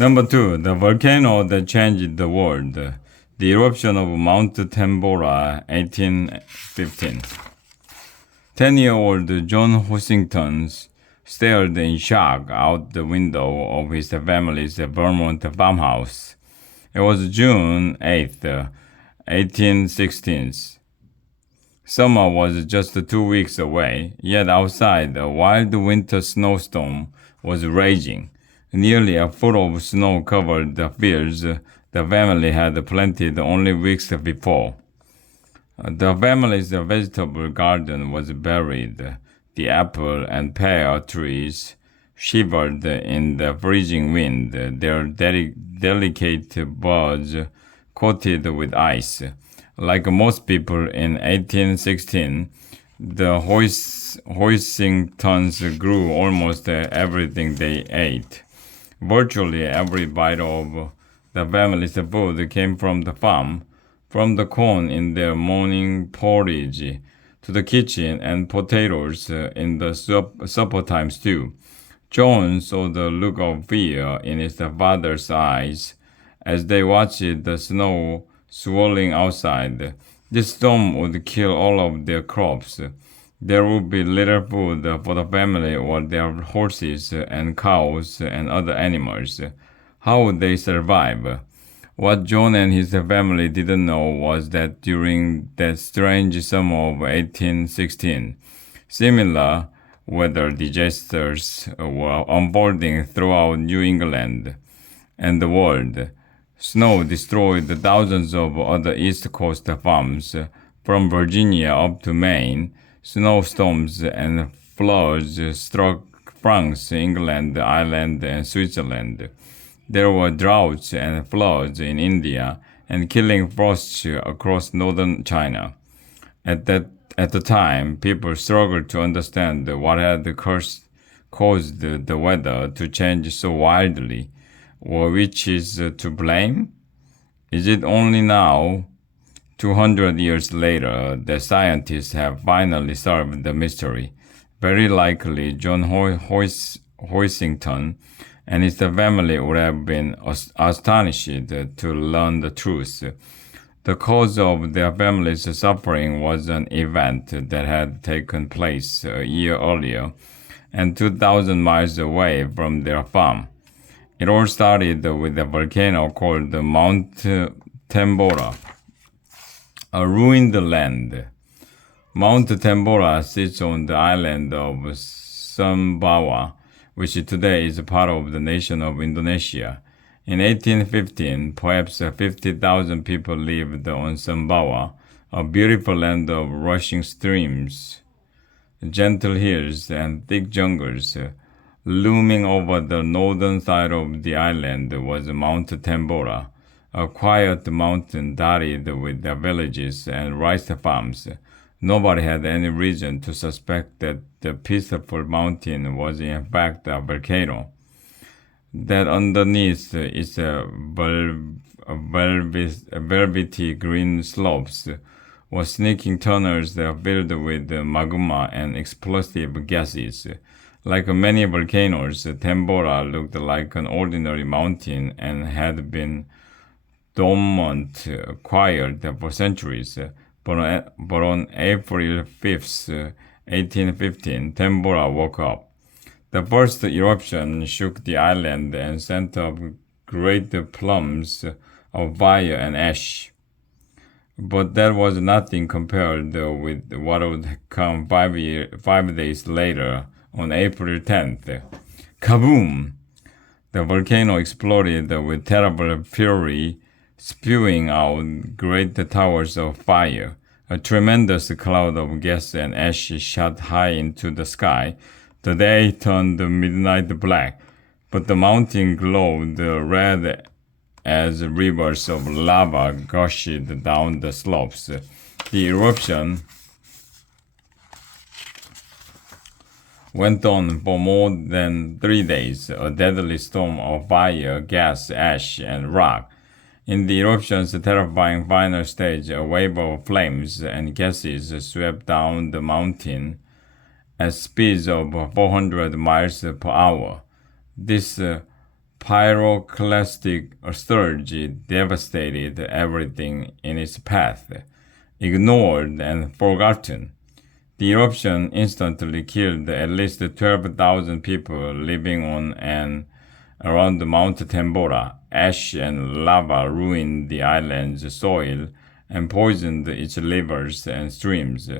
Number two, the volcano that changed the world. The eruption of Mount Tambora, 1815. 10-year-old John Hossington stared in shock out the window of his family's Vermont farmhouse. It was June 8th, 1816. Summer was just 2 weeks away, yet outside a wild winter snowstorm was raging. Nearly a foot of snow covered the fields the family had planted only weeks before. The family's vegetable garden was buried. The apple and pear trees shivered in the freezing wind, their delicate buds coated with ice. Like most people in 1816, the Hoisingtons grew almost everything they ate. Virtually every bite of the family's food came from the farm, from the corn in their morning porridge to the kitchen and potatoes in the supper time stew. John saw the look of fear in his father's eyes as they watched the snow swirling outside. This storm would kill all of their crops. There would be little food for the family or their horses and cows and other animals. How would they survive? What John and his family didn't know was that during that strange summer of 1816, similar weather disasters were unfolding throughout New England and the world. Snow destroyed thousands of other East Coast farms, from Virginia up to Maine. Snowstorms and floods struck France, England, Ireland, and Switzerland. There were droughts and floods in India and killing frosts across northern China. At the time, people struggled to understand what had caused the weather to change so wildly, or which is to blame. Is it only now, 200 years later, that scientists have finally solved the mystery? Very likely, John Hoisington and his family would have been astonished to learn the truth. The cause of their family's suffering was an event that had taken place a year earlier and 2,000 miles away from their farm. It all started with a volcano called Mount Tambora, a ruined land. Mount Tambora sits on the island of Sumbawa, which today is part of the nation of Indonesia. In 1815, perhaps 50,000 people lived on Sumbawa, a beautiful land of rushing streams, gentle hills, and thick jungles. Looming over the northern side of the island was Mount Tambora, a quiet mountain dotted with villages and rice farms. Nobody had any reason to suspect that the peaceful mountain was in fact a volcano. That underneath its velvety green slopes were sneaking tunnels filled with magma and explosive gases. Like many volcanoes, Tambora looked like an ordinary mountain and had been dormant, quiet for centuries. But on April 5th, 1815, Tambora woke up. The first eruption shook the island and sent up great plumes of fire and ash. But that was nothing compared with what would come 5 days later, on April 10th. Kaboom! The volcano exploded with terrible fury, spewing out great towers of fire. A tremendous cloud of gas and ash shot high into the sky. The day turned midnight black, but the mountain glowed red as rivers of lava gushed down the slopes. The eruption went on for more than 3 days, a deadly storm of fire, gas, ash, and rock. In the eruption's terrifying final stage, a wave of flames and gases swept down the mountain at speeds of 400 miles per hour. This pyroclastic surge devastated everything in its path, ignored and forgotten. The eruption instantly killed at least 12,000 people living on and around Mount Tambora. Ash and lava ruined the island's soil and poisoned its rivers and streams.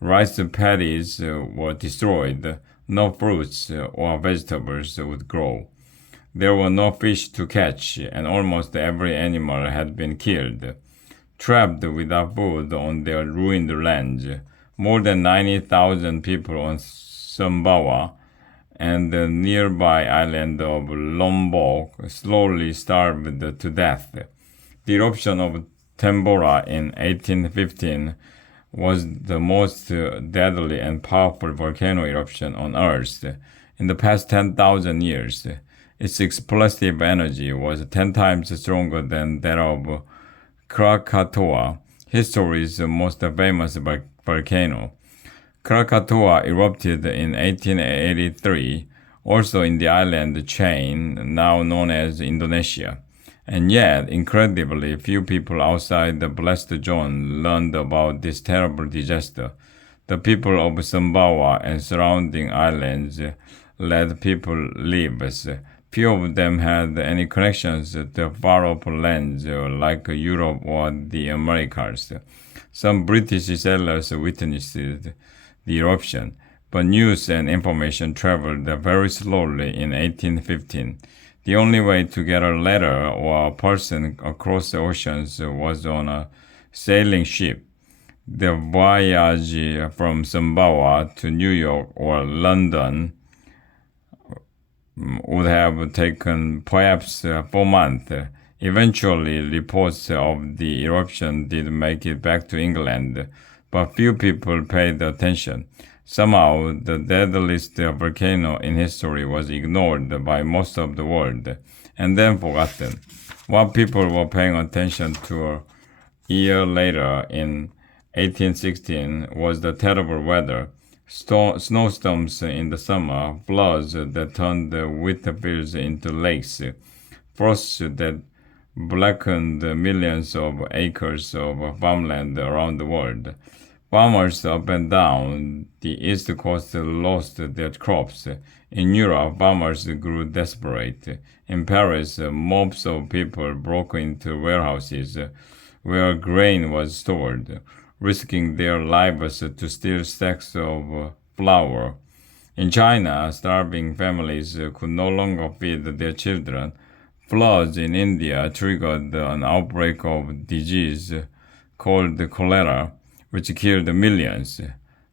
Rice paddies were destroyed. No fruits or vegetables would grow. There were no fish to catch, and almost every animal had been killed. Trapped without food on their ruined lands, more than 90,000 people on Sumbawa and the nearby island of Lombok slowly starved to death. The eruption of Tambora in 1815 was the most deadly and powerful volcano eruption on Earth in the past 10,000 years. Its explosive energy was 10 times stronger than that of Krakatoa, history's most famous volcano. Krakatoa erupted in 1883, also in the island chain now known as Indonesia. And yet, incredibly, few people outside the blessed zone learned about this terrible disaster. The people of Sumbawa and surrounding islands let people lives. Few of them had any connections to far-off lands like Europe or the Americas. Some British settlers witnessed the eruption, but news and information traveled very slowly in 1815. The only way to get a letter or a person across the oceans was on a sailing ship. The voyage from Sumbawa to New York or London would have taken perhaps 4 months. Eventually, reports of the eruption did make it back to England, but few people paid attention. Somehow, the deadliest volcano in history was ignored by most of the world and then forgotten. What people were paying attention to a year later in 1816 was the terrible weather. Snowstorms in the summer, floods that turned wheat fields into lakes, frosts that blackened millions of acres of farmland around the world. Farmers up and down the east coast lost their crops. In Europe, farmers grew desperate. In Paris, mobs of people broke into warehouses where grain was stored, risking their lives to steal sacks of flour. In China, starving families could no longer feed their children. Floods in India triggered an outbreak of disease called cholera, which killed millions.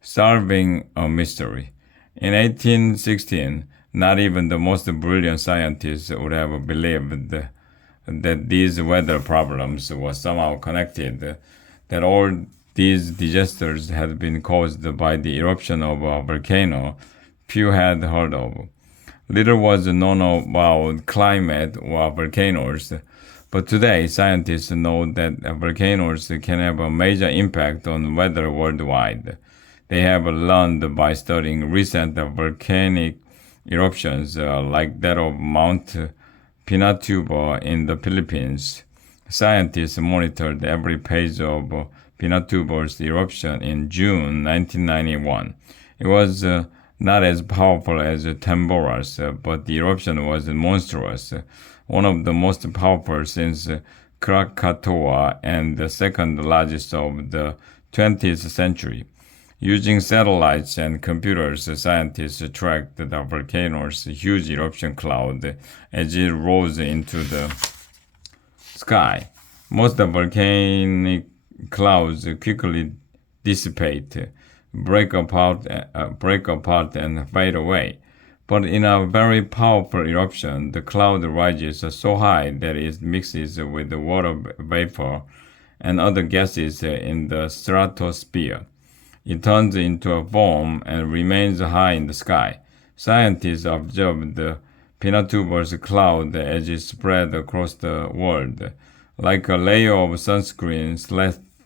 Starving a mystery. In 1816, not even the most brilliant scientists would have believed that these weather problems were somehow connected, that all these disasters had been caused by the eruption of a volcano few had heard of. Little was known about climate or volcanoes, but today scientists know that volcanoes can have a major impact on weather worldwide. They have learned by studying recent volcanic eruptions like that of Mount Pinatubo in the Philippines. Scientists monitored every page of Pinatubo's eruption in June 1991. It was not as powerful as Tambora's, but the eruption was monstrous, one of the most powerful since Krakatoa and the second largest of the 20th century. Using satellites and computers, scientists tracked the volcano's huge eruption cloud as it rose into the sky. Most volcanic clouds quickly dissipate, break apart and fade away. But in a very powerful eruption, the cloud rises so high that it mixes with the water vapor and other gases in the stratosphere. It turns into a foam and remains high in the sky. Scientists observed the Pinatubo's cloud as it spread across the world, like a layer of sunscreen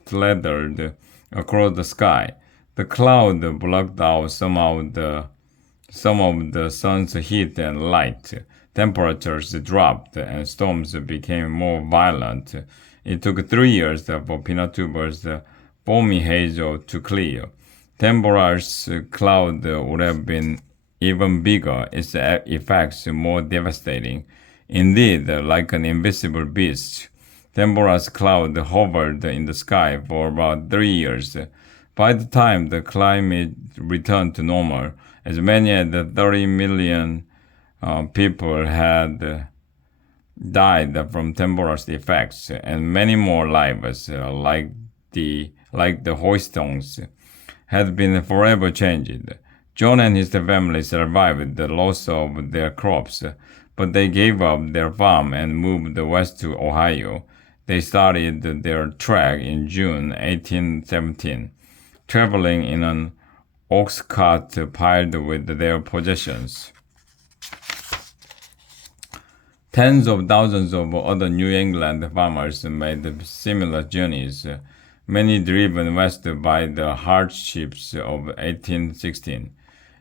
slathered across the sky. The cloud blocked out some of the sun's heat and light. temperatures dropped and storms became more violent. It took 3 years for Pinatubo's foamy haze to clear. Tambora's cloud would have been even bigger, its effects more devastating. Indeed, like an invisible beast, Tambora's cloud hovered in the sky for about 3 years. By the time the climate returned to normal, as many as 30 million people had died from Tambora's effects, and many more lives, like the Hoistons, had been forever changed. John and his family survived the loss of their crops, but they gave up their farm and moved west to Ohio. They started their trek in June 1817, traveling in an ox cart piled with their possessions. Tens of thousands of other New England farmers made similar journeys, many driven west by the hardships of 1816.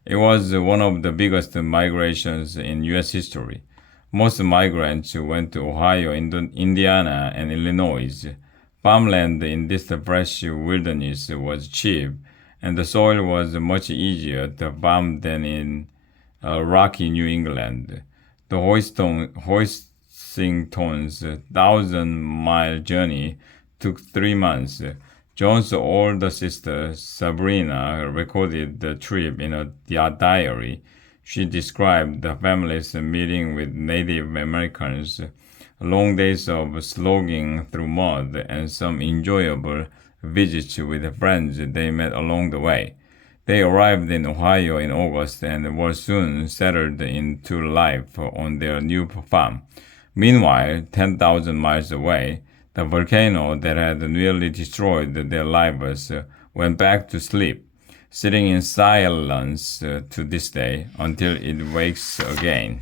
It was one of the biggest migrations in U.S. history. Most migrants went to Ohio, Indiana, and Illinois. Farmland in this fresh wilderness was cheap, and the soil was much easier to farm than in rocky New England. The Hoisingtons' 1,000-mile journey took 3 months. John's older sister, Sabrina, recorded the trip in a diary. She described the family's meeting with Native Americans, long days of slogging through mud, and some enjoyable visits with friends they met along the way. They arrived in Ohio in August and were soon settled into life on their new farm. Meanwhile, 10,000 miles away, the volcano that had nearly destroyed their lives went back to sleep, sitting in silence to this day until it wakes again.